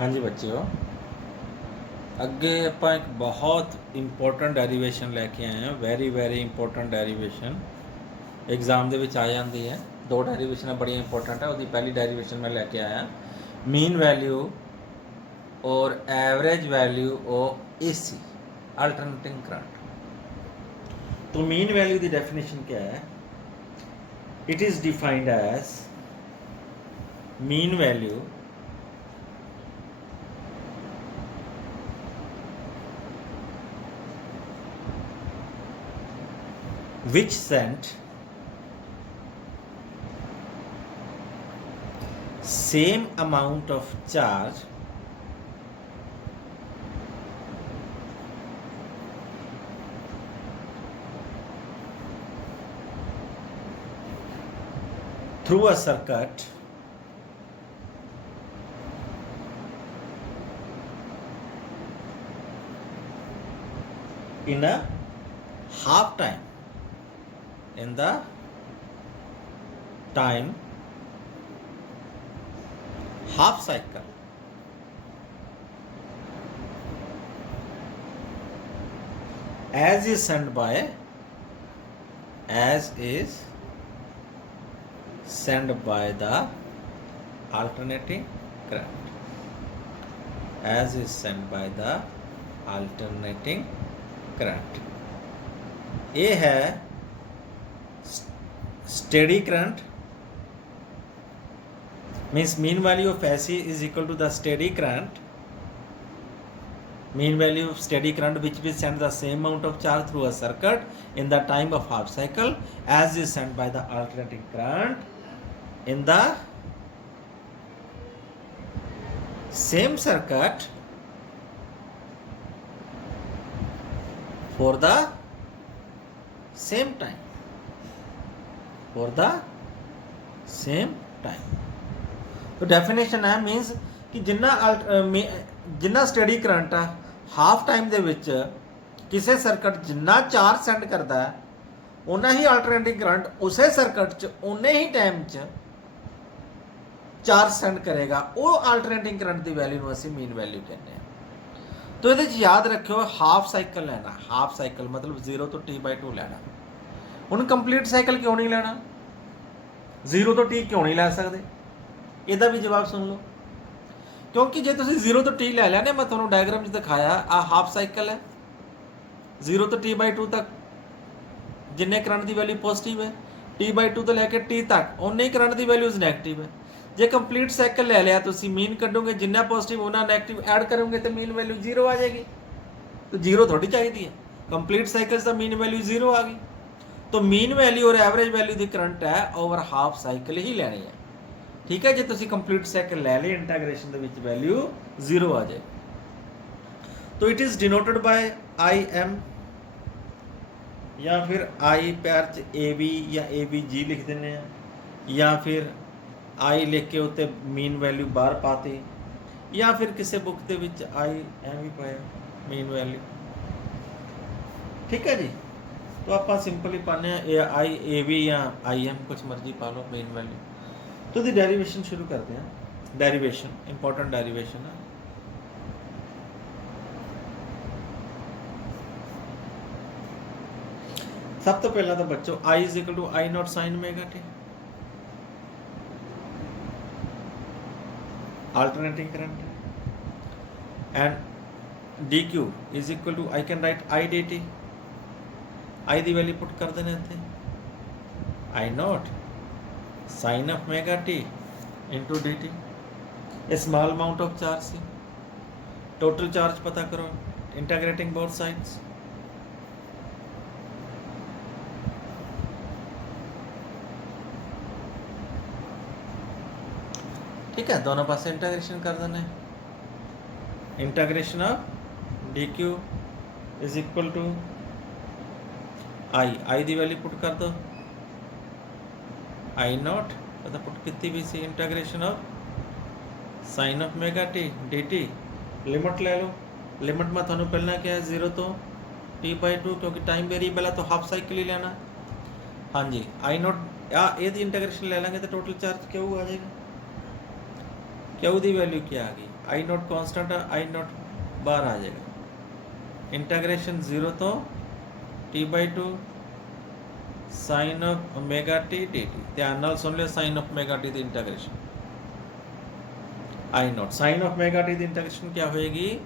हाँ जी बच्चों, ਅੱਗੇ ਆਪਾਂ ਇੱਕ ਬਹੁਤ ਇੰਪੋਰਟੈਂਟ ਡੈਰੀਵੇਸ਼ਨ ਲੈ ਕੇ ਆਏ ਹਾਂ। ਵੈਰੀ ਇੰਪੋਰਟੈਂਟ ਡੈਰੀਵੇਸ਼ਨ ਐਗਜ਼ਾਮ ਦੇ ਵਿੱਚ ਆ ਜਾਂਦੀ ਹੈ। ਦੋ ਡੈਰੀਵੇਸ਼ਨਾਂ ਬੜੀਆਂ ਇੰਪੋਰਟੈਂਟ ਹੈ। ਉਹਦੀ ਪਹਿਲੀ ਡੈਰੀਵੇਸ਼ਨ ਮੈਂ ਲੈ ਕੇ ਆਇਆ ਮੀਨ ਵੈਲਿਊ और average value of AC alternating current. तो मीन वैल्यू की डेफिनेशन क्या है? It is defined as mean value which sent same amount of charge through a circuit in a half time, in the time half cycle as is sent by the alternating current, as is sent by the alternating current। ये है steady current, means mean value of AC is equal to the steady current, mean value of steady current which will send the same amount of charge through a circuit in the time of half cycle as is sent by the alternating current in the same circuit for the same time, for the same time। तो definition है मीनस कि जिन्ना study current आ half time ਦੇ ਵਿੱਚ ਕਿਸੇ circuit ਜਿੰਨਾ charge send ਕਰਦਾ ਹੈ ਉਨਾ ਹੀ ਅਲਟਰਨੇਟਿੰਗ ਕਰੰਟ ਉਸੇ ਸਰਕਟ 'ਚ ਉਨੇ ਹੀ ਟਾਈਮ 'ਚ ਚਾਰਜ ਸੈਂਡ ਕਰੇਗਾ। ਉਹ ਅਲਟਰਨੇਟਿੰਗ ਕਰੰਟ ਦੀ ਵੈਲਿਊ ਨੂੰ ਅਸੀਂ ਮੀਨ ਵੈਲਿਊ ਕਹਿੰਦੇ ਹਾਂ। तो ਇਹਦੇ 'ਚ ਯਾਦ ਰੱਖਿਓ ਹਾਫ ਸਾਈਕਲ ਲੈਣਾ, ਹਾਫ ਸਾਈਕਲ ਮਤਲਬ 0 ਤੋਂ t/2 ਲੈਣਾ। ਹੁਣ ਕੰਪਲੀਟ ਸਾਈਕਲ ਕਿਉਂ ਨਹੀਂ ਲੈਣਾ? 0 ਤੋਂ t ਕਿਉਂ ਨਹੀਂ ਲੈ ਸਕਦੇ? ਇਹਦਾ ਵੀ ਜਵਾਬ ਸੁਣ ਲਓ। ਕਿਉਂਕਿ ਜੇ ਤੁਸੀਂ 0 ਤੋਂ t ਲੈ ਲਿਆ ਨੇ, ਮੈਂ ਤੁਹਾਨੂੰ ਡਾਇਗਰਾਮ 'ਚ ਦਿਖਾਇਆ ਆ ਹਾਫ ਸਾਈਕਲ ਹੈ 0 ਤੋਂ t/2 ਤੱਕ ਜਿੰਨੇ ਕਰੰਟ ਦੀ ਵੈਲਿਊ ਪੋਜ਼ਿਟਿਵ ਹੈ, t/2 ਤੋਂ ਲੈ ਕੇ t ਤੱਕ ਉਨੇ ਹੀ ਕਰੰਟ ਦੀ ਵੈਲਿਊਜ਼ ਨੈਗੇਟਿਵ ਹੈ। ਜੇ ਕੰਪਲੀਟ ਸਾਈਕਲ ਲੈ ਲਿਆ ਤੁਸੀਂ ਮੀਨ ਕੱਢੋਗੇ, ਜਿੰਨਾ ਪੋਜ਼ਿਟਿਵ ਉਹਨਾਂ ਨੈਗੇਟਿਵ ਐਡ ਕਰੋਗੇ ਤੇ ਮੀਨ ਵੈਲਿਊ 0 ਆ ਜਾਏਗੀ। तो 0 थोड़ी चाहिए है, कंप्लीट साइकिल का मीन वैल्यू 0 आ गई। तो मीन वैल्यू और एवरेज वैल्यू की करंट है ओवर हाफ साइकिल ही लेनी है। ठीक है, जो तुम कंप्लीट साइकिल ले ली इंटीग्रेशन के वैल्यू 0 आ जाए। तो it is denoted by I am या फिर आई पैर च ए बी या ए बी जी लिख देने या फिर आई लिख के उत्ते मीन वैल्यू बाहर पाती या फिर किसी बुक के विच आई एम भी पाया मीन वैल्यू। ठीक है जी, तो आप सिंपल ही पाने आई ए बी या आई एम कुछ मर्जी पा लो मीन वैल्यू। तो दी डेरिवेशन शुरू करते हैं। डेरिवेशन इंपॉर्टेंट डेरिवेशन है। सब तो पहला तो बच्चों I is equal to I naught sine omega t, alternating current, and dq is equal to I can write I dt, I the value ਪੁੱਟ ਕਰ ਦੇਣਾ ਇੱਥੇ I naught sin of omega t into dt। ਇਹ small amount of charge C. Total charge ਪਤਾ ਕਰੋ ਇੰਟੀਗ੍ਰੇਟਿੰਗ ਬੋਥ sides. ठीक है, दोनों पासे इंटीग्रेशन कर देना है। Integration of dq is equal to I दी वैल्यू पुट कर दो आई नॉट पता पुट कितनी भी सी integration of sine of omega t dt। Limit ले लो, लिमिट में थानू पहला क्या है 0 तो t/2 क्योंकि टाइम वेरिएबल है तो हाफ साइकिल ही लेना। हाँ जी, आई नॉट ये इंटीग्रेशन ले लेंगे तो टोटल चार्ज क्यू आ जाएगा। क्यू की वैल्यू क्या आ गई आई नॉट कॉन्स्टेंट है, आई नॉट बाहर आ जाएगा। इंटीग्रेशन 0 तो t/2 sine of omega t dt। ध्यान नाल सुन लिया, साइन ऑफ ओमेगा टी दी integration I naught, sine of omega t दी इंटीग्रेशन क्या होएगी,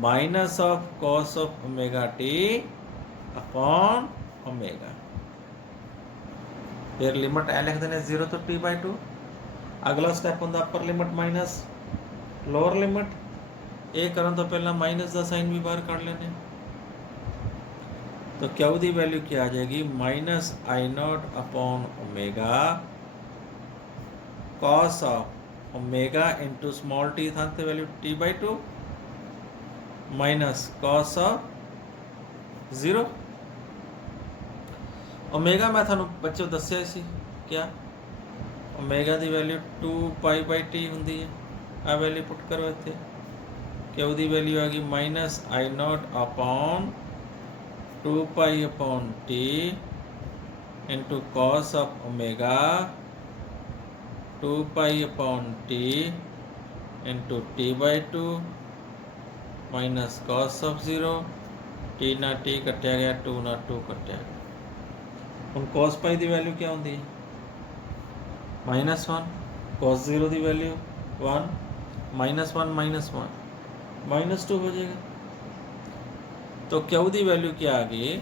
minus of cos of omega t upon omega. फिर लिमिट ए लिख देने 0 तो t/2। अगला स्टैप होंगे upper limit minus lower limit, ए करन तो पहला माइनस का साइन भी बाहर काट लेने, तो क्यू की वैल्यू क्या आ जाएगी, minus I naught upon omega cos of omega into small T था तो value t/2 minus cos of 0 omega. मैं थानू बच्चों दस्या सी क्या ओमेगा की वैल्यू 2π/t होंगी है, आ वैल्यू पुट करो इतने, क्यू की वैल्यू आ गई minus I naught upon 2π/t into cos of omega 2π/t into t/2 minus cos of 0, T ना टी कट्टिया गया, 2 ना 2 कट्टिया गया। हम कॉस पाई की वैल्यू क्या होंगी, -1, कॉस 0 की वैल्यू 1, -1 -2 हो जाएगा। तो क्यू की वैल्यू क्या आ गई,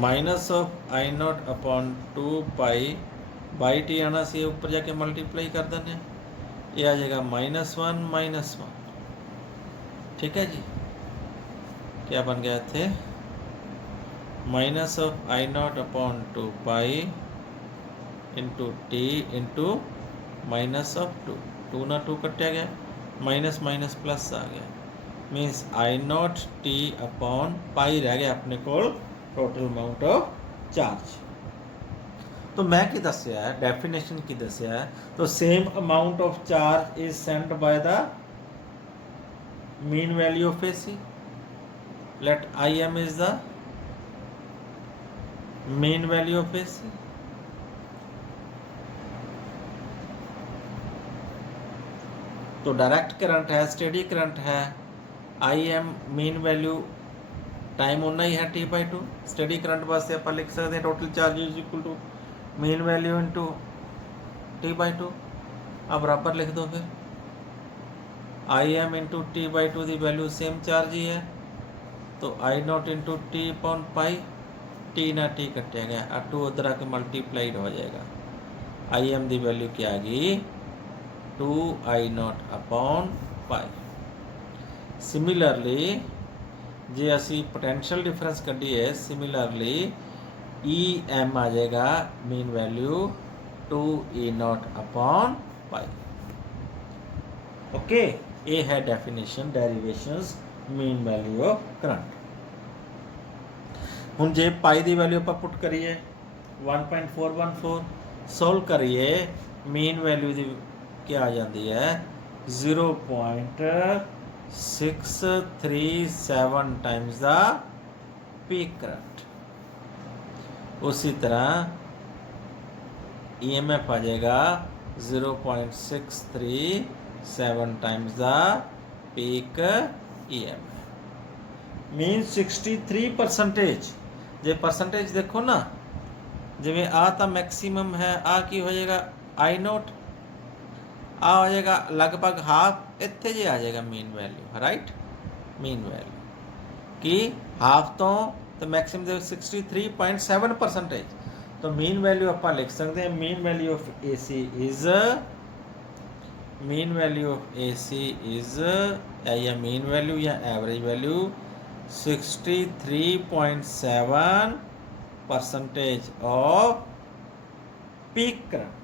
minus of I naught upon 2π/t आना सी, ऊपर जाके मल्टीप्लाई कर देने, ये आ जाएगा -1 ठीक है जी। क्या बन गया थे, minus of I naught upon 2π into t into minus of 2 ना 2 कट्टिया गया, माइनस माइनस प्लस आ गया, means I not T upon पाई रह गया अपने को टोटल अमाउंट ऑफ चार्ज। तो मैं की दसिया है, डेफिनेशन की दसिया है, तो same amount of charge is sent by the mean value of AC। let IM is the mean value of AC। तो डायरेक्ट करंट है, स्टेडी करंट है, IM मीन वैल्यू टाइम उन्ना ही है t/2। स्टेडी करंट वास्ते आप लिख सकते हैं total charge is equal to mean value into t/2। अब बराबर लिख दो, फिर IM इंटू t/2 की वैल्यू सेम चार्ज ही है, तो I naught into t upon pi, t ना टी कट्टिया गया, 2 उधर आके मल्टीप्लाइड हो जाएगा। आई एम की वैल्यू क्या आ गई, 2i0 अपॉन पाई। सिमिलरली जे असी पोटेंशियल डिफरेंस कढ़ीए, सिमिलरली ई एम आ जाएगा mean value 2e0 upon pi. Okay, ये है definition derivations mean value of current. हुण जे पाई की वैल्यू आप पुट करिए 1.414, सोल्व करिए, मीन वैल्यू की क्या आ जाती है 0.637 टाइम्स द पीक करंट। उसी तरह EMF आ जाएगा 0.637 times the peak EMF। Mean 63%। J percentage देखो ना, जिमें आ तो मैक्सीमम है, आ की हो जाएगा I0, आ हो जाएगा लगभग हाफ, इत्थे जे आ जाएगा mean value, right. Mean value कि हाफ तो मैक्सीमम दे 63.7%। तो मीन वैल्यू आप लिख सकते हैं, mean value of AC is, mean value of AC is या मीन वैल्यू या average value 63.7% off peak current.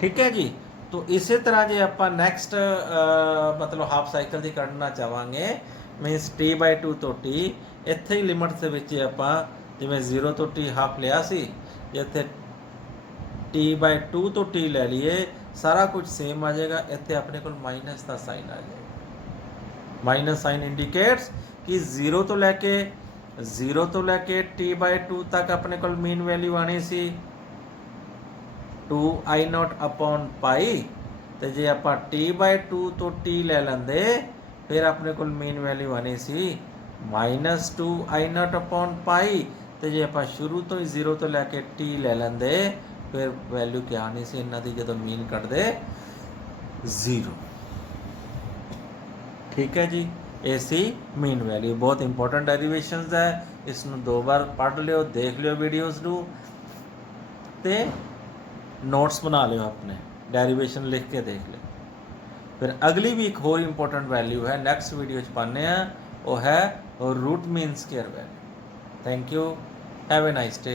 ठीक है जी। तो इसी तरह जो आप नैक्सट मतलब हाफ साइकिल की कढ़ना चाहेंगे, मीनस t/2 तो t, इत्थे ही लिमिट के विच आपां जिवें 0 तो t हाफ लिया सी, इत्थे t/2 तो t ले लिए, सारा कुछ सेम आ जाएगा। इत्थे अपने को माइनस का साइन आ जाएगा। माइनस साइन इंडिकेट्स कि 0 तो लैके t/2 तक अपने को मीन वैल्यू आनी सी 2i0 अपॉन पाई, तो जे आप t/2 तो t ले लेंदे, फिर अपने को मीन वैल्यू आनी सी -2i0 अपॉन पाई, तो जे आप शुरू तो ही 0 तो लैके t ले लेंदे, फिर वैल्यू क्या आनी सी इन्हां दी जदों मीन कटदे 0। ठीक है जी, ये सी मीन वैल्यू। बहुत इंपॉर्टेंट डेरिवेशंस है, इसनों 2 बार पढ़ लियो, देख लियो वीडियोज़ नूं ते नोट्स बना लियो अपने, डेरिवेशन लिख के देख लियो। फिर अगली भी एक होर इंपॉर्टेंट वैल्यू है, नैक्सट वीडियो च पाने हैं, वो है root mean square value. Thank you, have a nice day.